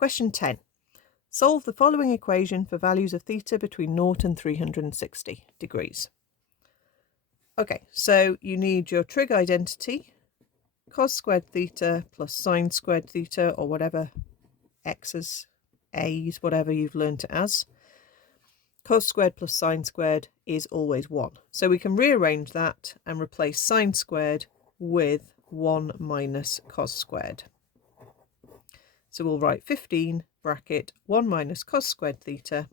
Question 10. Solve the following equation for values of theta between 0 and 360 degrees. Okay, so you need your trig identity, cos squared theta plus sine squared theta, or whatever x's, a's, whatever you've learned it as. Cos squared plus sine squared is always 1. So we can rearrange that and replace sine squared with 1 minus cos squared. So we'll write 15 bracket 1 minus cos squared theta,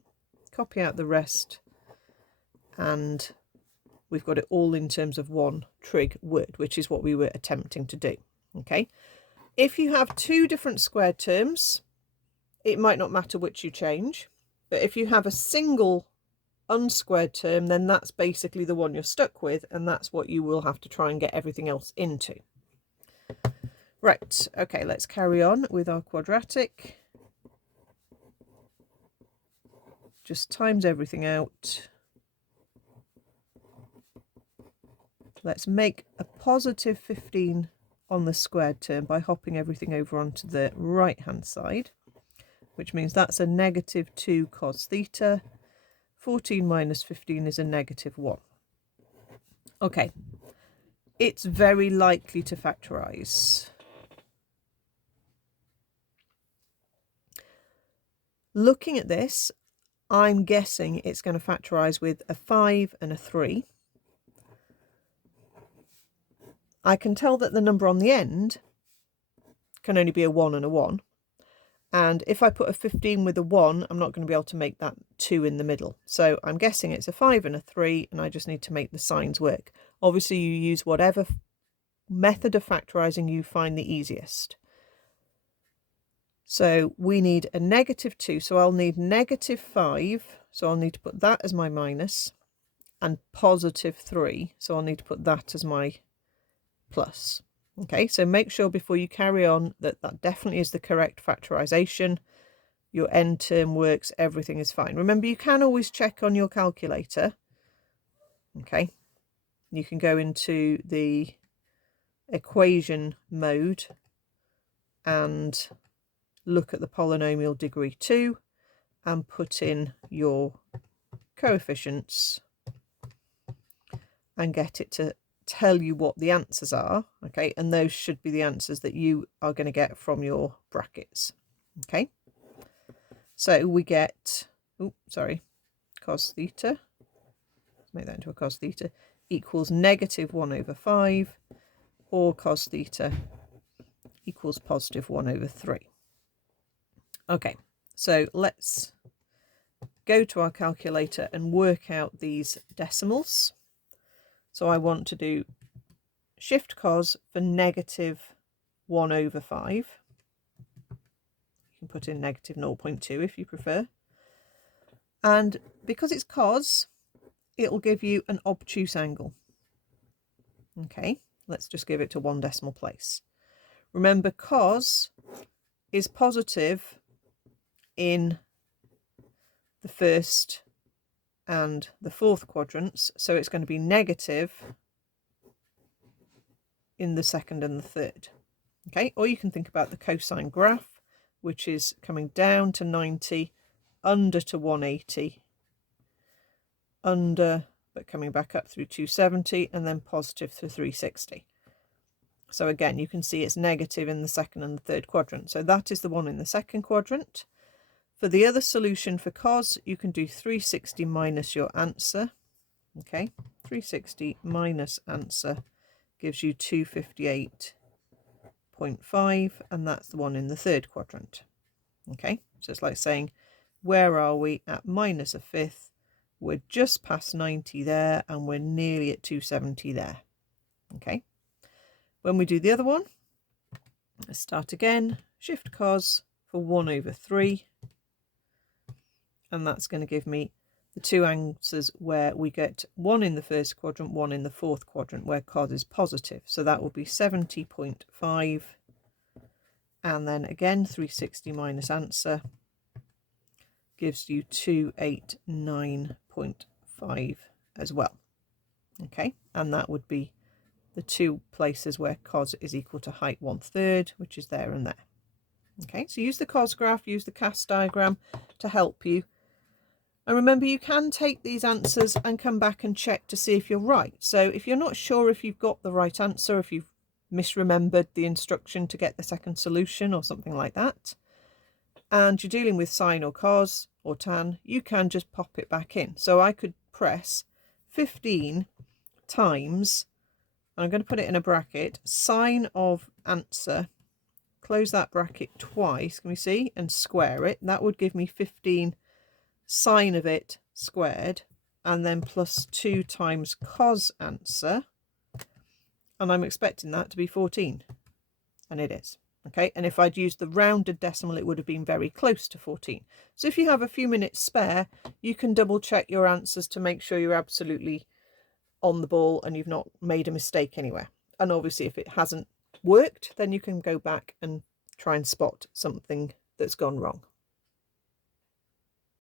copy out the rest, and we've got it all in terms of one trig word, which is what we were attempting to do. Okay, if you have two different squared terms, it might not matter which you change, but if you have a single unsquared term, then that's basically the one you're stuck with, and that's what you will have to try and get everything else into. Right, okay, let's carry on with our quadratic. Just times everything out. Let's make a positive 15 on the squared term by hopping everything over onto the right hand side, which means that's a negative 2 cos theta. 14 minus 15 is a negative 1. Okay, it's very likely to factorise. Looking at this, I'm guessing it's going to factorise with a 5 and a 3. I can tell that the number on the end can only be a 1 and a 1. And if I put a 15 with a 1, I'm not going to be able to make that 2 in the middle. So I'm guessing it's a 5 and a 3, and I just need to make the signs work. Obviously, you use whatever method of factorising you find the easiest. So we need a negative 2, so I'll need negative 5, so I'll need to put that as my minus, and positive 3, so I'll need to put that as my plus. Okay, so make sure before you carry on that that definitely is the correct factorisation. Your end term works, everything is fine. Remember, you can always check on your calculator. Okay, you can go into the equation mode and look at the polynomial degree 2 and put in your coefficients and get it to tell you what the answers are. Okay, and those should be the answers that you are going to get from your brackets. Okay, so we get, cos theta, let's make that into a cos theta, equals negative 1 over 5, or cos theta equals positive 1 over 3. Okay, so let's go to our calculator and work out these decimals. So I want to do shift cos for negative 1 over 5. You can put in negative 0.2 if you prefer. And because it's cos, it'll give you an obtuse angle. Okay, let's just give it to one decimal place. Remember, cos is positive in the first and the fourth quadrants, so it's going to be negative in the second and the third. Okay, or you can think about the cosine graph, which is coming down to 90, under to 180, under but coming back up through 270, and then positive through 360. So again, you can see it's negative in the second and the third quadrant. So that is the one in the second quadrant. For the other solution for cos, you can do 360 minus your answer. Okay, 360 minus answer gives you 258.5, and that's the one in the third quadrant. Okay, so it's like saying, where are we at minus a fifth? We're just past 90 there, and we're nearly at 270 there. Okay, when we do the other one, let's start again. Shift cos for 1 over 3. And that's going to give me the two answers where we get 1 in the first quadrant, 1 in the fourth quadrant, where cos is positive. So that will be 70.5. And then again, 360 minus answer gives you 289.5 as well. Okay, and that would be the two places where cos is equal to height 1/3, which is there and there. Okay, so use the cos graph, use the cast diagram to help you. And remember, you can take these answers and come back and check to see if you're right. So if you're not sure if you've got the right answer, if you've misremembered the instruction to get the second solution or something like that, and you're dealing with sine or cos or tan, you can just pop it back in. So I could press 15 times, and I'm going to put it in a bracket, sine of answer, close that bracket twice, can we see, and square it. That would give me 15 sine of it squared, and then plus 2 times cos answer, and I'm expecting that to be 14, and it is. Okay, and if I'd used the rounded decimal, it would have been very close to 14. So if you have a few minutes spare, you can double check your answers to make sure you're absolutely on the ball and you've not made a mistake anywhere. And obviously if it hasn't worked, then you can go back and try and spot something that's gone wrong.